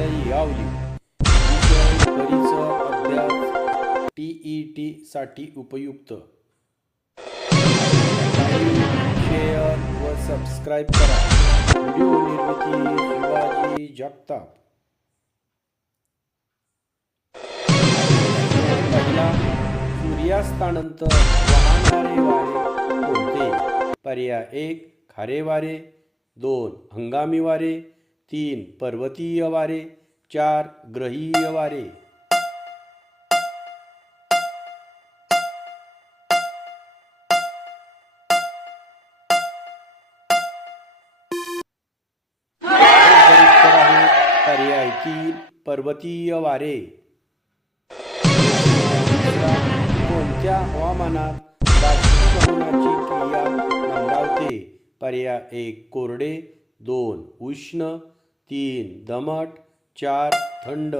महाविद्यालय यावली. विषय परिसर अभ्यास TET साठी उपयुक्त. लाईक, शेअर व सबस्क्राईब करा. व्हिडिओ निर्मिती शिवाजी जगताप. पहिला, सूर्यास्तानंतर वाहणारे वारे कोणते? पर्याय 1 खारे वारे, 2 हंगामी वारे, 3 पर्वतीय वारे, 4 ग्रहीय वारे. उत्तर आहे पर्याय 3 पर्वतीय वारे. कोणत्या हवामानात बाष्पीभवनाची क्रिया मंदावते? पर्याय 1 कोरडे, 2 उष्ण, 3 दमट, 4 थंड.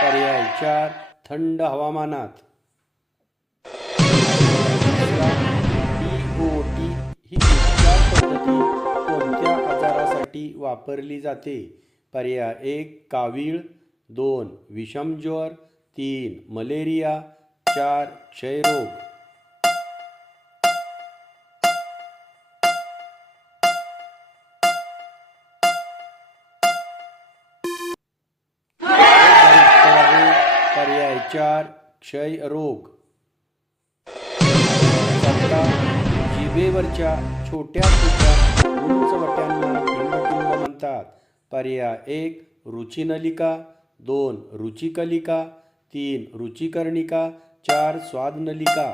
पर्याय 4 थंड हवामानात. DOT ही उपचार पद्धती कोणत्या आजारासाठी वापरली जाते? पर्याय 1 कावीळ, 2 विषमज्वर, 3 मलेरिया, 4 क्षयरोग. पर्याय 4 क्षयरोग. जिभेवरच्या छोट्या छोट्या उंचवट्यांना टिंबटिंब म्हणतात. पर्याय 1 रुचिनलिका, 2 रुचिकलिका, 3 रुचिकर्णिका, 4 स्वादनलिका.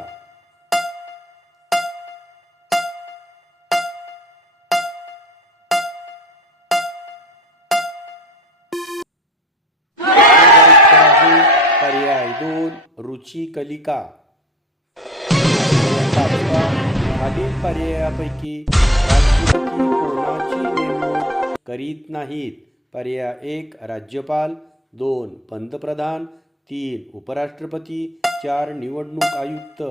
पर्याय 2 रुचिकलिका. खालील पर्यायापैकी राष्ट्रपती कोणाची नेमणूक करीत नाहीत? पर्याय 1 राज्यपाल, 2 पंतप्रधान, 3 उपराष्ट्रपती, 4 निवडणूक आयुक्त.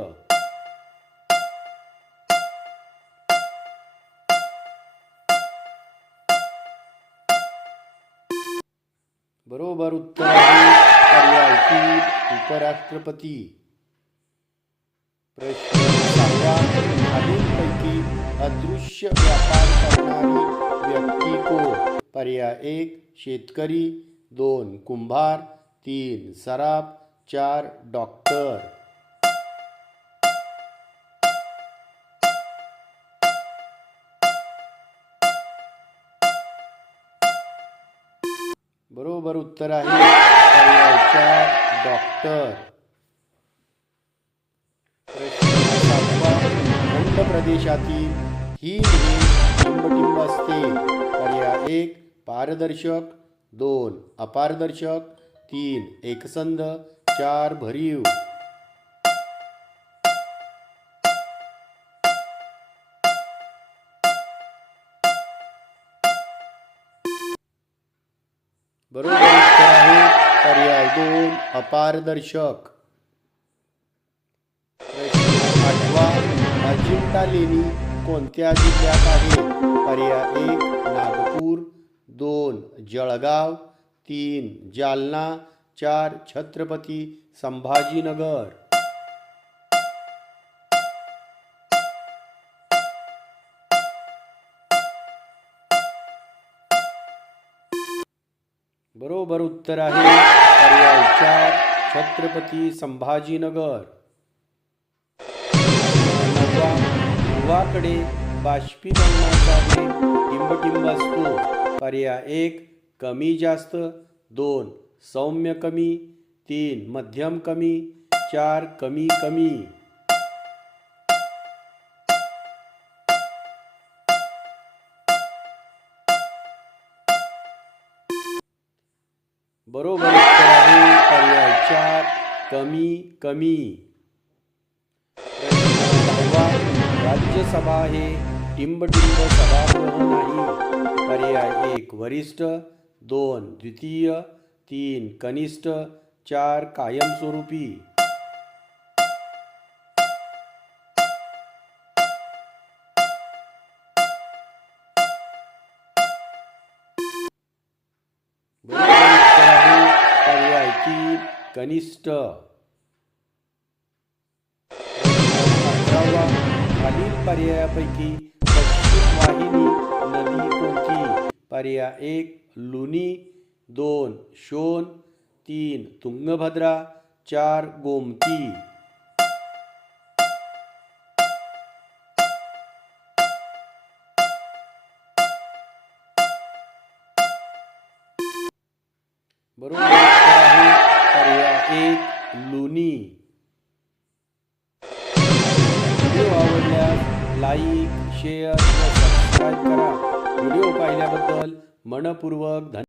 बरोबर उत्तर आहे पर्याय 3 उपराष्ट्रपती. प्रश्न 6. खालीलपैकी अदृश्य व्यापार करणारी व्यक्ती कोण? पर्याय 1 शेतकरी, 2 कुंभार, 3 सराफ, 4 डॉक्टर. बरोबर उत्तर आहे पर्याय 4 डॉक्टर. थंड प्रदेशातील हिम हे टिंबटिंब असते. पर्याय 1 पारदर्शक, 2 अपारदर्शक, 3 एकसंध, 4 भरीव. बरोबर उत्तर आहे पर्याय 2 अपारदर्शक. अजिंठा लेणी कोणत्या जिल्ह्यात आहे? पर्याय 1 नागपूर, 2 जळगाव, 3 जालना, 4 छत्रपती संभाजीनगर. बरोबर उत्तर आहे पर्याय 4 छत्रपती संभाजीनगर. ध्रुवाकडे बाष्पीभवनाचा वेग टिंबटिंब असतो. पर्याय 1 कमी जास्त, 2 सौम्य कमी, 3 मध्यम कमी, 4 कमी कमी. बरोबर उत्तर आहे पर्याय 4 कमी कमी. राज्यसभा हे टिंबटिंब सभागृह नाही. पर्याय 1 वरिष्ठ, 2 द्वितीय, 3 कनिष्ठ, 4 कायमस्वरूपी. बरोबर उत्तर आहे पर्याय 3 कनिष्ठ. 11वा, खालील पर्यायापैकी पश्चिम वाहिनी नदी कोणती? पर्याय 1 लुनी, 2 शोण, 3 तुंगभद्रा, 4 गोमती. बरोबर उत्तर आहे पर्याय 1 लुनी. व्हिडिओ आवडल्यास लाईक, शेअर व सबस्क्राईब करा. व्हिडिओ पाहिल्याबद्दल मनपूर्वक धन्यवाद.